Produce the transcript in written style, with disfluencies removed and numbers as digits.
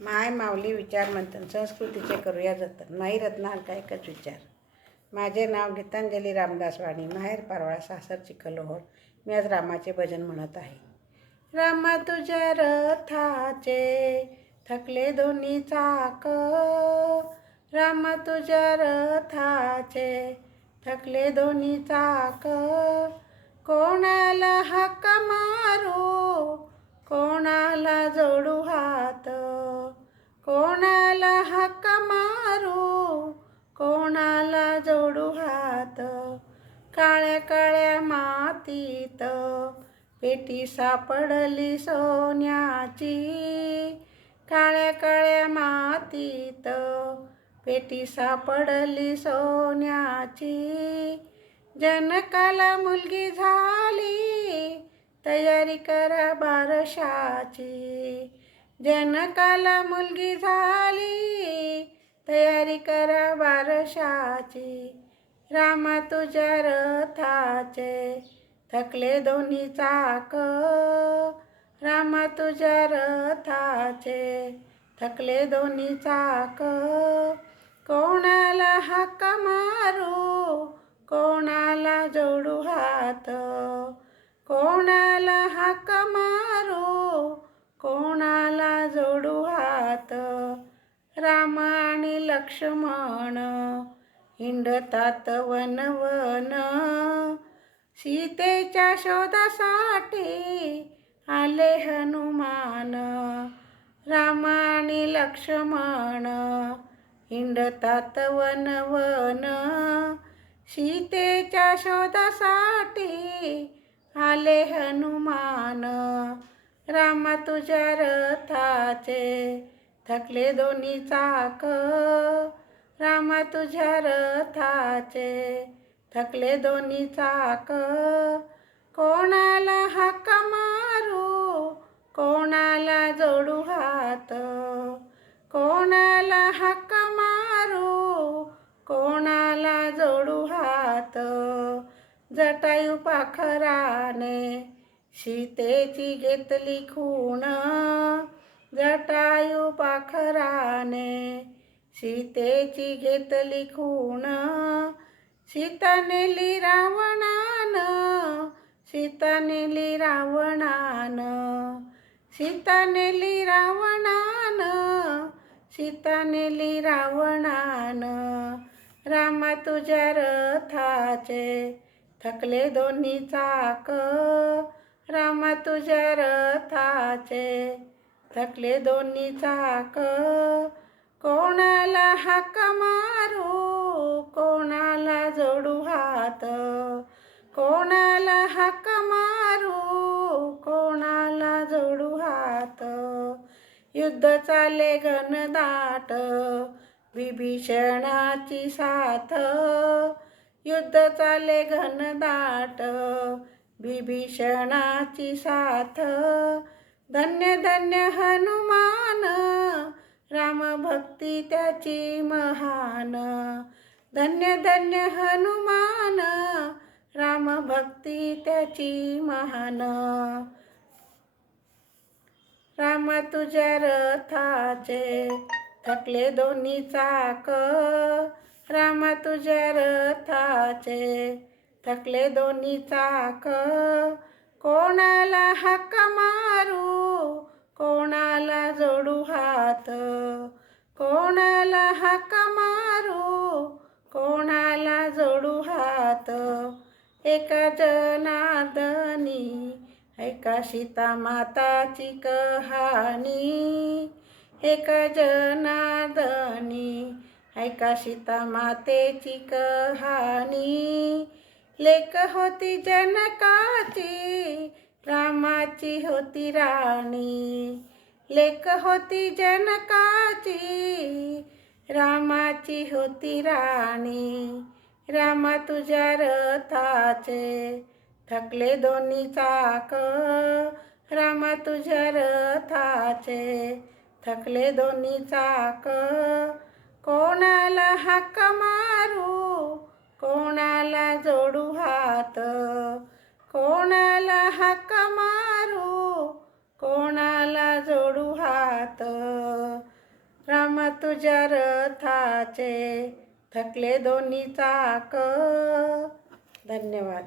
माय माऊली विचार मंथन संस्कृतीचे करूया जतन. माई रत्ना हलका एकच विचार. माझे नाव गीतांजली रामदास वाणी, माहेर पारवाळा, सासर चिखलोहर. मी आज रामाचे भजन म्हणत आहे. रामा तुझ्या रथाचे थकले दोन्ही चाक, रामा तुझ्या रथाचे थकले दोन्ही चाक. कोणाला हाक मारू, कोणाला जोडू हात, कोणाला हाक मारू, कोणाला जोडू हात. काळ्या काळ्या मातीत पेटी सापडली सोन्याची, काळ्या काळ्या मातीत पेटी सापडली सोन्याची. जनकाला मुलगी झाली, तयारी करा बारशाची. जनकाला मुलगी झाली, तयारी करा बारशाची. रामा तुझ्या रथाचे थकले दोन्ही चाक, रामा तुझ्या रथाचे थकले दोन्ही चाक. कोणाला हाक मारू, कोणाला जोडू हात, कोणाला हाक मारू, कोणाला जोडू हात. राम आणि लक्ष्मण हिंडतात वन वन, सीतेच्या शोधासाठी आले हनुमान. राम आणि लक्ष्मण हिंडतात वन वन, सीतेच्या शोधासाठी आले हनुमान. रामा तुझ्या रथाचे थकले दोन्ही चाक, रामा तुझ्या रथाचे थकले दोन्ही चाक. कोणाला हाक मारू, कोणाला जोडू हात, कोणाला हाक मारू, कोणाला जोडू हात. जटायू पाखराने सीतेची घेतली खूण, जटायू पाखराने सीतेची घेतली खूण. सीता नेली रावणानं, सीता नेली रावणानं, सीता नेली रावणानं, सीता नेली रावणानं. रामा तुझ्या रथाचे थकले दोन्ही चाक, रामा तुझ्या रथाचे थकले दोन्ही चाक. कोणाला हाक मारू, कोणाला जोडू हात, कोणाला हाक मारू, कोणाला जोडू हात. युद्ध चाले घनदाट, विभीषणाची साथ, युद्ध चाले घनदाट, विभीषणाची साथ. धन्य धन्य हनुमान, राम भक्ती त्याची महान. धन्य धन्य हनुमान, राम भक्ती त्याची महान. रामा तुझ्या रथाचे थकले दोन्ही चाक, रामा तुझ्या रथाचे थकले दोन्ही चाक. कोणाला हाक मारू, कोणाला जोडू हात, कोणाला हाक मारू, कोणाला जोडू हात. एका जनार्दनी ऐका सीता माताची कहाणी, एका जनार्दनी ऐका सीता मातेची कहाणी. लेक होती जनकाची, रामाची होती राणी. लेक होती जनकाची, रामाची होती राणी. रामा तुझ्या रथाचे थकले दोन्ही चाक, रामा तुझ्या रथाचे थकले दोन्ही चाक. कोणाला हाक मारू, कोणाला जोडू हात, कोणाला हाक मारू, कोणाला जोडू हात. तुझ्या रथाचे थकले दोन्ही चाक. धन्यवाद.